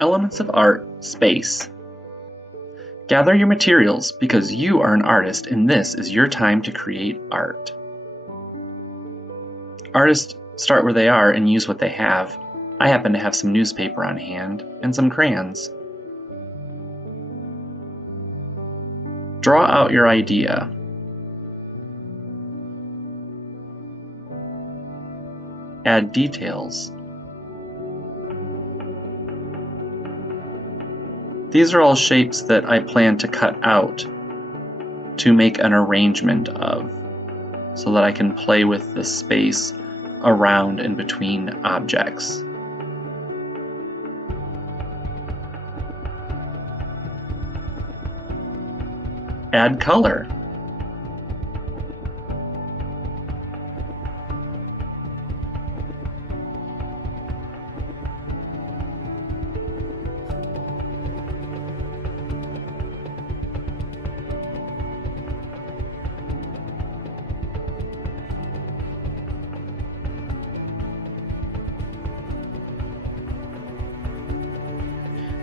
Elements of art, space. Gather your materials because you are an artist and this is your time to create art. Artists start where they are and use what they have. I happen to have some newspaper on hand and some crayons. Draw out your idea. Add details. These are all shapes that I plan to cut out to make an arrangement of, so that I can play with the space around and between objects. Add color.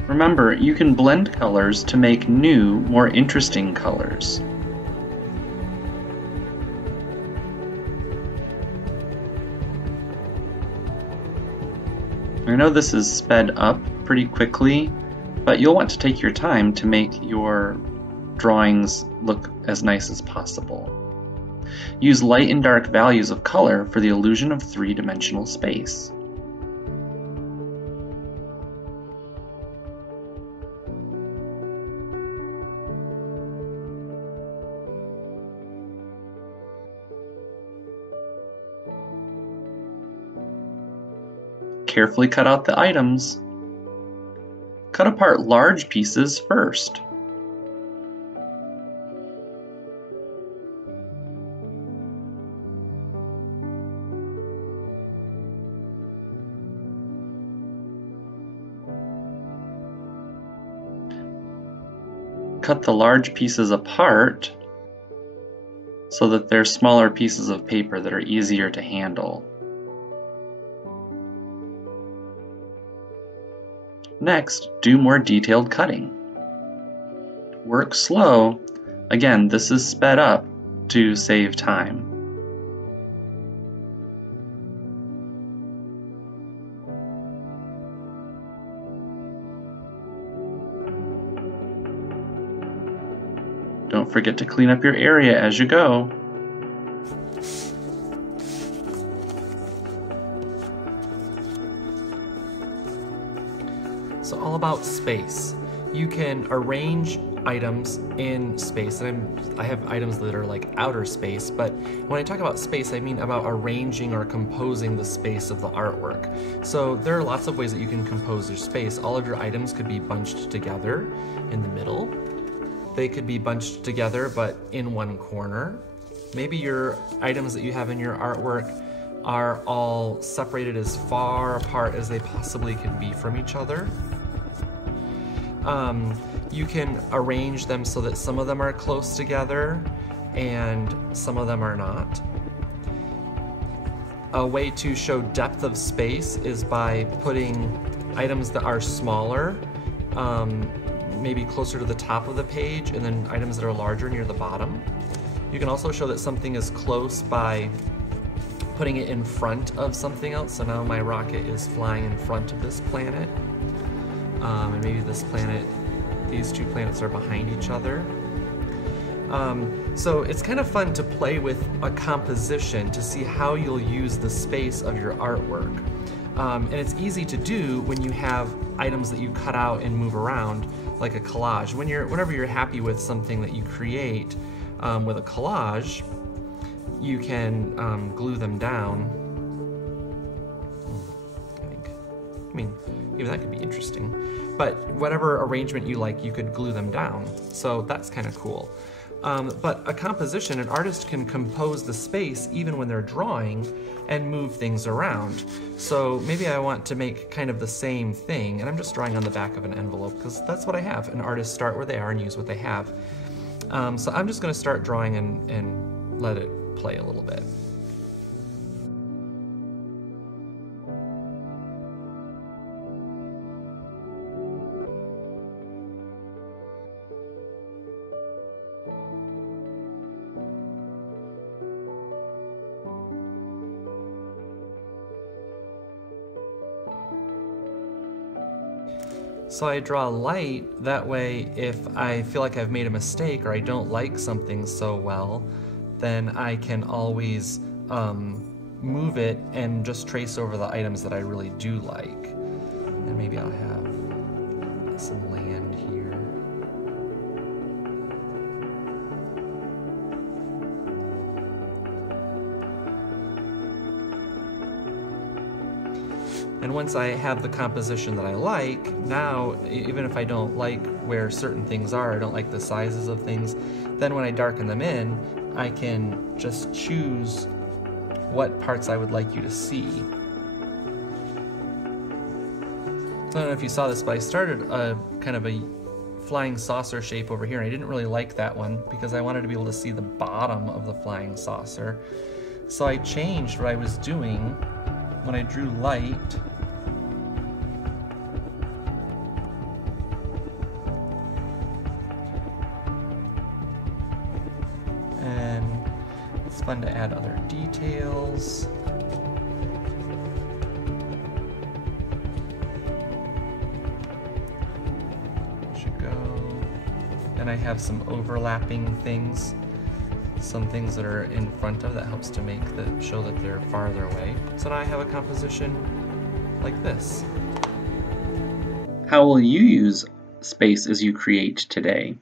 Remember, you can blend colors to make new, more interesting colors. I know this is sped up pretty quickly, but you'll want to take your time to make your drawings look as nice as possible. Use light and dark values of color for the illusion of three-dimensional space. Carefully cut out the items. Cut apart large pieces first. Cut the large pieces apart so that they're smaller pieces of paper that are easier to handle. Next, do more detailed cutting. Work slow. Again, this is sped up to save time. Don't forget to clean up your area as you go. So all about space. You can arrange items in space, and I have items that are like outer space, but when I talk about space, I mean about arranging or composing the space of the artwork. So there are lots of ways that you can compose your space. All of your items could be bunched together in the middle. They could be bunched together, but in one corner. Maybe your items that you have in your artwork are all separated as far apart as they possibly can be from each other. You can arrange them so that some of them are close together and some of them are not. A way to show depth of space is by putting items that are smaller, maybe closer to the top of the page, and then items that are larger near the bottom. You can also show that something is close by putting it in front of something else. So now my rocket is flying in front of this planet. And maybe this planet, these two planets are behind each other. So it's kind of fun to play with a composition to see how you'll use the space of your artwork. And it's easy to do when you have items that you cut out and move around, like a collage. Whenever you're happy with something that you create with a collage, you can glue them down. I mean, even that could be interesting. But whatever arrangement you like, you could glue them down. So that's kind of cool. But a composition, an artist can compose the space even when they're drawing and move things around. So maybe I want to make kind of the same thing, and I'm just drawing on the back of an envelope because that's what I have. And artists start where they are and use what they have. So I'm just going to start drawing and let it play a little bit. So I draw light, that way if I feel like I've made a mistake or I don't like something so well, then I can always move it and just trace over the items that I really do like. And maybe I'll have some land here. And once I have the composition that I like, now, even if I don't like where certain things are, I don't like the sizes of things, then when I darken them in, I can just choose what parts I would like you to see. So I don't know if you saw this, but I started a kind of a flying saucer shape over here, and I didn't really like that one because I wanted to be able to see the bottom of the flying saucer. So I changed what I was doing when I drew light. And it's fun to add other details. Should go. And I have some overlapping things. Some things that are in front of that helps to make show that they're farther away. So now I have a composition like this. How will you use space as you create today?